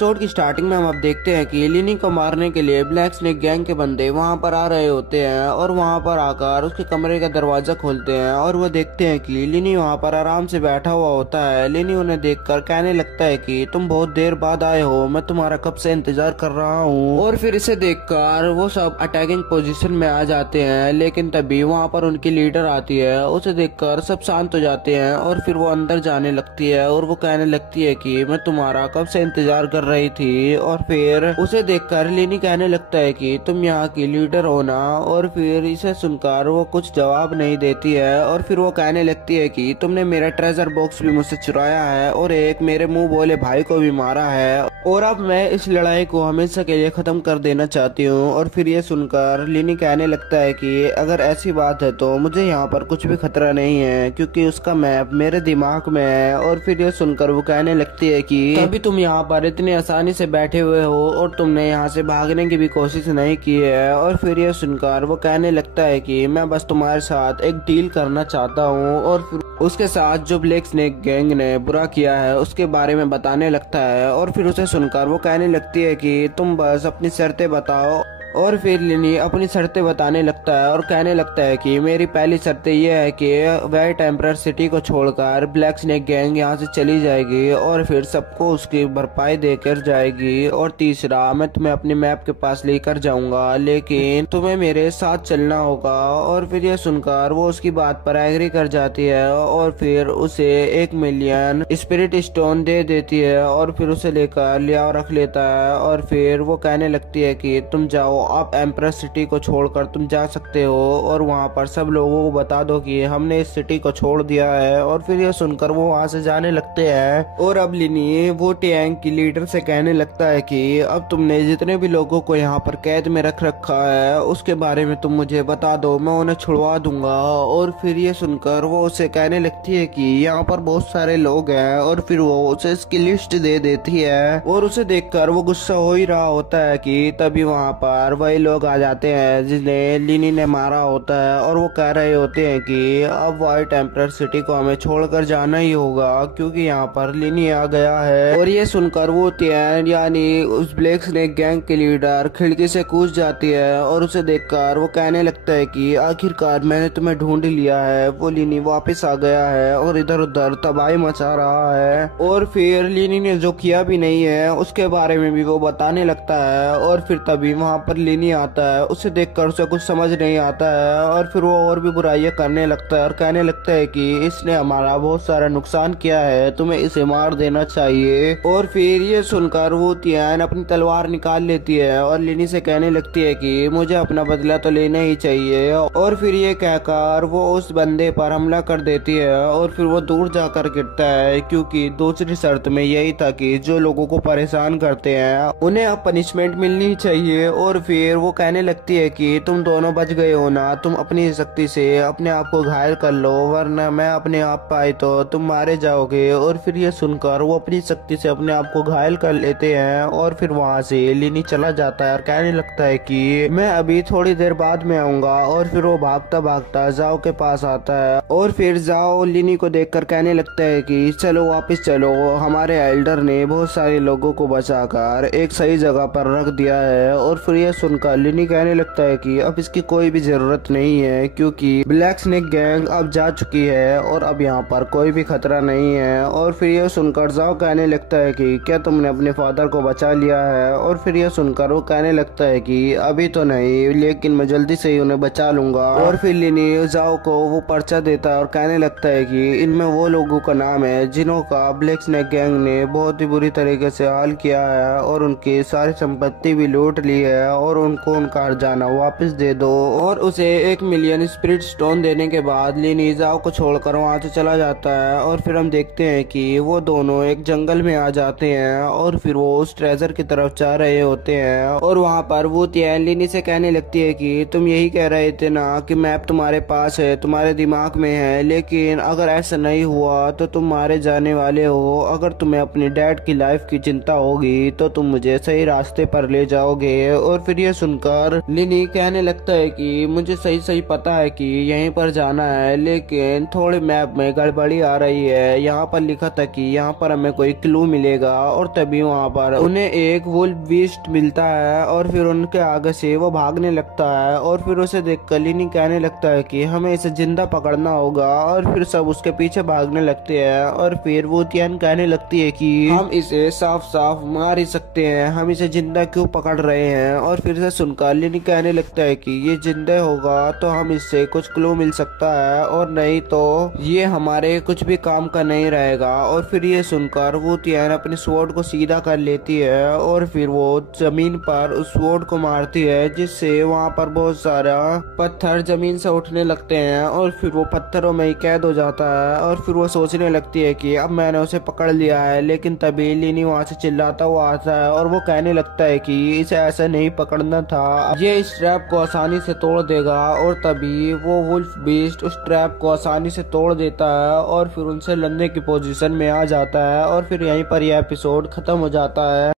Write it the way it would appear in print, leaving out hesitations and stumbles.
Episode की starting में हम अब देखते हैं कि लिनी को मारने के लिए ब्लैक स्नेक गैंग के बंदे वहां पर आ रहे होते हैं और वहां पर आकर उसके कमरे का दरवाजा खोलते हैं और वो देखते हैं कि लिनी वहां पर आराम से बैठा हुआ होता है। लिनी उन्हें देखकर कहने लगता है कि तुम बहुत देर बाद आए हो, मैं तुम्हारा कब से इंतजार कर रहा हूँ। और फिर इसे देखकर वो सब अटैकिंग पोजीशन में आ जाते हैं, लेकिन तभी वहाँ पर उनकी लीडर आती है। उसे देखकर सब शांत हो जाते हैं और फिर वो अंदर जाने लगती है और वो कहने लगती है कि मैं तुम्हारा कब से इंतजार कर रही थी। और फिर उसे देखकर लिनी कहने लगता है कि तुम यहाँ की लीडर हो ना। और फिर इसे सुनकर वो कुछ जवाब नहीं देती है और फिर वो कहने लगती है कि तुमने मेरा ट्रेजर बॉक्स भी मुझसे चुराया है और एक मेरे मुंह बोले भाई को भी मारा है और अब मैं इस लड़ाई को हमेशा के लिए खत्म कर देना चाहती हूँ। और फिर ये सुनकर लिनी कहने लगता है कि अगर ऐसी बात है तो मुझे यहाँ पर कुछ भी खतरा नहीं है, क्योंकि उसका मैप मेरे दिमाग में है। और फिर ये सुनकर वो कहने लगती है कि तभी तुम यहाँ पर इतनी आसानी से बैठे हुए हो और तुमने यहाँ से भागने की भी कोशिश नहीं की है। और फिर ये सुनकर वो कहने लगता है कि मैं बस तुम्हारे साथ एक डील करना चाहता हूँ। और फिर उसके साथ जो ब्लैक स्नेक गैंग ने बुरा किया है उसके बारे में बताने लगता है। और फिर उसे सुनकर वो कहने लगती है कि तुम बस अपनी शर्तें बताओ। और फिर लिनी अपनी शर्तें बताने लगता है और कहने लगता है कि मेरी पहली शर्त ये है कि वाइट एम्परर सिटी को छोड़कर ब्लैक स्नेक गैंग यहाँ से चली जाएगी और फिर सबको उसकी भरपाई देकर जाएगी। और तीसरा, मैं तुम्हें अपने मैप के पास लेकर जाऊंगा, लेकिन तुम्हें मेरे साथ चलना होगा। और फिर ये सुनकर वो उसकी बात पर एग्री कर जाती है और फिर उसे 1 मिलियन स्पिरिट स्टोन दे देती है और फिर उसे लेकर लिया रख लेता है। और फिर वो कहने लगती है कि तुम जाओ, आप एम्परर सिटी को छोड़कर तुम जा सकते हो और वहाँ पर सब लोगों को बता दो कि हमने इस सिटी को छोड़ दिया है। और फिर ये सुनकर वो वहाँ से जाने लगते हैं। और अब लिनी वो टैंक की लीडर से कहने लगता है कि अब तुमने जितने भी लोगों को यहाँ पर कैद में रख रखा है उसके बारे में तुम मुझे बता दो, मैं उन्हें छुड़वा दूंगा। और फिर ये सुनकर वो उसे कहने लगती है कि यहाँ पर बहुत सारे लोग हैं और फिर वो उसे इसकी लिस्ट दे देती है। और उसे देखकर वो गुस्सा हो ही रहा होता है कि तभी वहाँ पर वही लोग आ जाते हैं जिन्हें लिनी ने मारा होता है और वो कह रहे होते हैं कि अब व्हाइट एम्परर सिटी को हमें छोड़कर जाना ही होगा, क्योंकि यहाँ पर लिनी आ गया है। और ये सुनकर वो तियान यानी उस ब्लैक स्नेक गैंग की लीडर खिड़की से कूद जाती है और उसे देखकर वो कहने लगता है कि आखिरकार मैंने तुम्हें ढूंढ लिया है। वो लिनी वापस आ गया है और इधर उधर तबाही मचा रहा है। और फिर लिनी ने जो किया भी नहीं है उसके बारे में भी वो बताने लगता है। और फिर तभी वहाँ पर लिनी आता है, उसे देखकर उसे कुछ समझ नहीं आता है और फिर वो और भी बुराइयां करने लगता है और कहने लगता है कि इसने हमारा बहुत सारा नुकसान किया है, तुम्हें इसे मार देना चाहिए। और फिर ये सुनकर वो तियान अपनी तलवार निकाल लेती है और लिनी से कहने लगती है कि मुझे अपना बदला तो लेना ही चाहिए। और फिर ये कहकर वो उस बंदे पर हमला कर देती है और फिर वो दूर जाकर गिरता है, क्योंकि दूसरी शर्त में यही था कि जो लोगों को परेशान करते हैं उन्हें अब पनिशमेंट मिलनी चाहिए। और फिर वो कहने लगती है कि तुम दोनों बच गए हो ना, तुम अपनी शक्ति से अपने आप को घायल कर लो, वरना मैं अपने आप पाई तो तुम मारे जाओगे। और फिर ये सुनकर वो अपनी शक्ति से अपने आप को घायल कर लेते हैं और फिर वहाँ से लिनी चला जाता है और कहने लगता है कि मैं अभी थोड़ी देर बाद में आऊंगा। और फिर वो भागता भागता जाओ के पास आता है और फिर जाओ लिनी को देखकर कहने लगता है कि चलो वापस चलो, हमारे एल्डर ने बहुत सारे लोगों को बचाकर एक सही जगह पर रख दिया है। और फिर ये सुनकर लिनी कहने लगता है कि अब इसकी कोई भी जरूरत नहीं है, क्योंकि ब्लैक स्नेक गैंग अब जा चुकी है और अब यहाँ पर कोई भी खतरा नहीं है। और फिर ये सुनकर जाओ कहने लगता है कि क्या तुमने अपने फादर को बचा लिया है। और फिर ये सुनकर वो कहने लगता है कि अभी तो नहीं, लेकिन मैं जल्दी से ही उन्हें बचा लूंगा। और फिर लिनी जाओ को वो पर्चा देता है और कहने लगता है कि इनमें वो लोगों का नाम है जिन्हों का ब्लैक स्नेक गैंग ने बहुत ही बुरी तरीके से हाल किया है और उनकी सारी संपत्ति भी लूट ली है और उनको उनका हर्जाना वापस दे दो। और उसे 1 मिलियन स्पिरिट स्टोन देने के बाद लिनी जाओ को छोड़कर वहाँ से चला जाता है। और फिर हम देखते हैं कि वो दोनों एक जंगल में आ जाते हैं और फिर वो उस ट्रेजर की तरफ जा रहे होते हैं। और वहाँ पर वो तियान लिनी से कहने लगती है कि तुम यही कह रहे थे ना कि मैप तुम्हारे पास है, तुम्हारे दिमाग में है, लेकिन अगर ऐसा नहीं हुआ तो तुम मारे जाने वाले हो। अगर तुम्हें अपने डैड की लाइफ की चिंता होगी तो तुम मुझे सही रास्ते पर ले जाओगे। और फिर फिर ये सुनकर लिनी कहने लगता है कि मुझे सही सही पता है कि यहीं पर जाना है, लेकिन थोड़े मैप में गड़बड़ी आ रही है। यहाँ पर लिखा था कि यहाँ पर हमें कोई क्लू मिलेगा, और तभी वहाँ पर उन्हें एक वुल्फ बीस्ट मिलता है और फिर उनके आगे से वो भागने लगता है। और फिर उसे देखकर लिनी कहने लगता है कि हमें इसे जिंदा पकड़ना होगा, और फिर सब उसके पीछे भागने लगते हैं। और फिर वो तियान कहने लगती है कि हम इसे साफ साफ मार ही सकते हैं, हम इसे जिंदा क्यों पकड़ रहे हैं। और फिर से सुनकर लिनी कहने लगता है कि ये जिंदा होगा तो हम इससे कुछ क्लू मिल सकता है, और नहीं तो ये हमारे कुछ भी काम का नहीं रहेगा। और फिर ये सुनकर वो तियान अपने स्वॉर्ड को सीधा कर लेती है, और फिर वो जमीन पर उस स्वॉर्ड को मारती है, जिससे वहाँ पर बहुत सारा पत्थर जमीन से उठने लगते हैं, और फिर वो पत्थरों में ही कैद हो जाता है। और फिर वो सोचने लगती है कि अब मैंने उसे पकड़ लिया है, लेकिन तभी लिनी वहाँ से चिल्लाता हुआ आता है और वो कहने लगता है कि इसे ऐसा नहीं पकड़ना था, ये इस ट्रैप को आसानी से तोड़ देगा। और तभी वो वुल्फ बीस्ट उस ट्रैप को आसानी से तोड़ देता है और फिर उनसे लड़ने की पोजीशन में आ जाता है। और फिर यहीं पर यह एपिसोड खत्म हो जाता है।